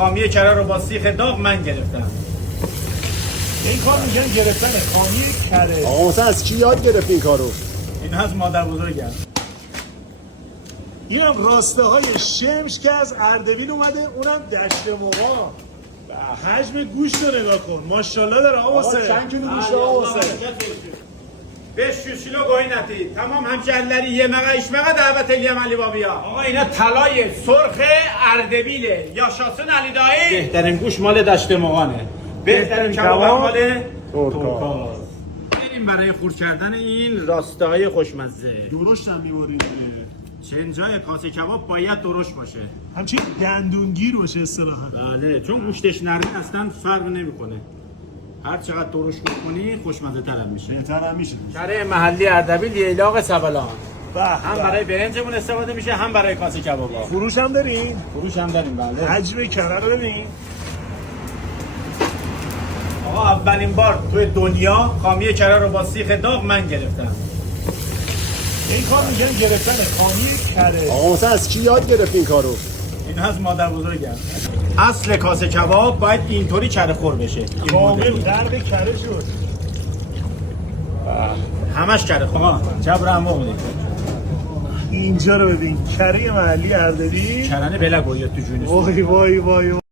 خامی کره رو با سیخ داغ من گرفتم. این کار میگن گرفتن خامی کره. آقا مثلا از کی یاد گرفت این کارو؟ این از مادر بزرگم. این هم راسته های شمش که از اردبیل اومده، اونم دشت مقام. به حجم گوش رو نگاه کن، ماشاءالله داره آقا حسین. چند کیلو گوشت آقا حسین؟ 500 kilo goynati. Tamam hemşerileri yemeğe içmeğe davet edeyim Ali Baba'ya. Ağa yine talayı, sorxe, Erdebile. Yaşasın Ali dayı. Behterin kuş malı daşte moğane. Behterin kebap malı Turkaz. بریم برای خورد کردن این راسته های خوشمزه. درشت هم میبارید. چنجای کاسه کباب باید درشت باشه. همچین دندونگیر باشه اصطلاحاً. بله چون گوشتش نرم اصلا فرق نمیکنه. هر چقدر درشت کنی خوشمزه تر میشه. بهتر هم میشه. کره محلی اردبیل ییلاق سبلان. به هم برای برنجمون استفاده میشه هم برای کاسه کبابا. فروش هم دارین؟ فروش هم داریم بله. حجم کره رو ببین. آقا اولین بار توی دنیا خامی کره رو با سیخ داغ من گرفتم. این کار میگن گرفتن خامی کره. آقا مثلا از کی یاد گرفت این کارو؟ این از مادر بزرگم. اصل کاسه کباب باید اینطوری کره خور بشه. کامل غرق کره شد. همش کره خور. آقا جبر هم بگید. اینجا رو ببین، کره محلی اردبیل. کرانه بلا گویا تو جونش. وای وای وای.